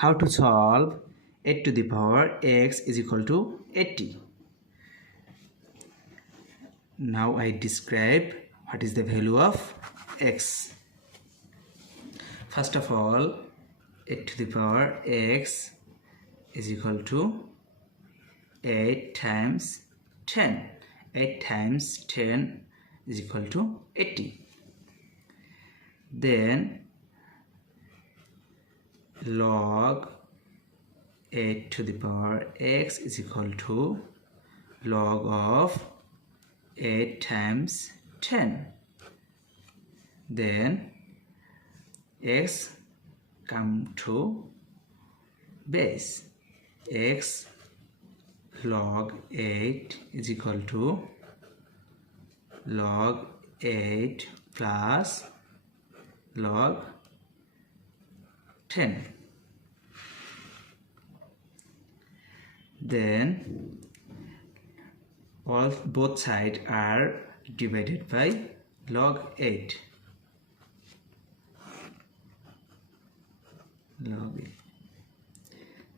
How to solve 8 to the power x is equal to 80. Now I describe what is the value of x. First of all, 8 to the power x is equal to 8 times 10. 8 times 10 is equal to 80. Then log 8 to the power x is equal to log of 8 times 10. Then x come to base. X log 8 is equal to log 8 plus log 10. Then both sides are divided by log 8.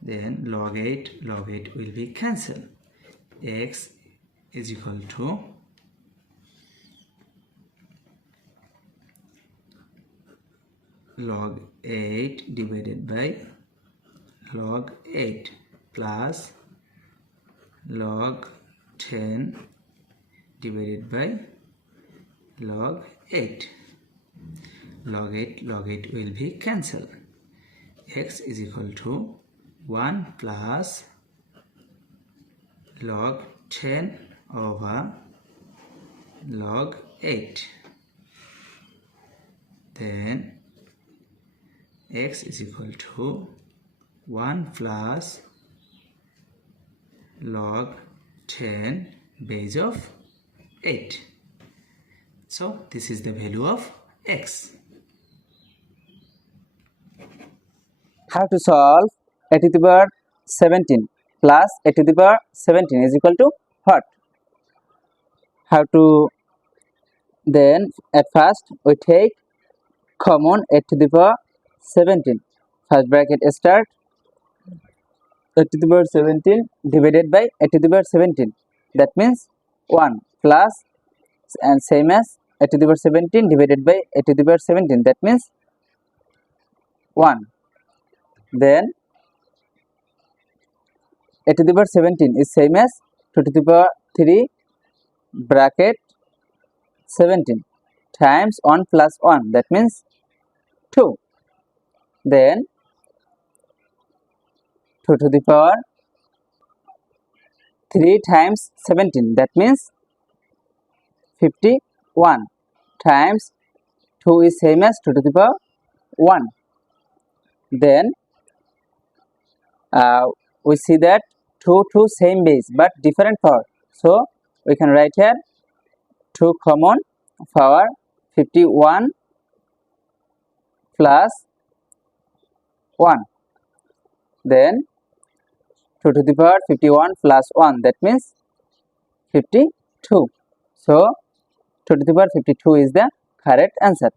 Then log 8 will be cancelled. X is equal to log 8 divided by log 8 plus log 10 divided by log 8. Log 8 will be cancelled. X is equal to 1 plus log 10 over log 8. Then x is equal to 1 plus log 10 base of 8. So this is the value of x. How to solve a to the power 17 plus a to the power 17 is equal to what? How to, then at first we take common a to the power 17. First bracket start, a to the power 17 divided by a to the power 17. That means 1 plus and same as a to the power 17 divided by a to the power 17. That means 1. Then a to the power 17 is same as 2 to the power 3 bracket 17 times 1 plus 1, that means 2. Then 2 to the power 3 times 17, that means 51 times 2 is same as 2 to the power 1. Then we see that 2 same base but different power, so we can write here 2 common power 51 plus 1. Then 2 to the power 51 plus 1, that means 52. So 2 to the power 52 is the correct answer.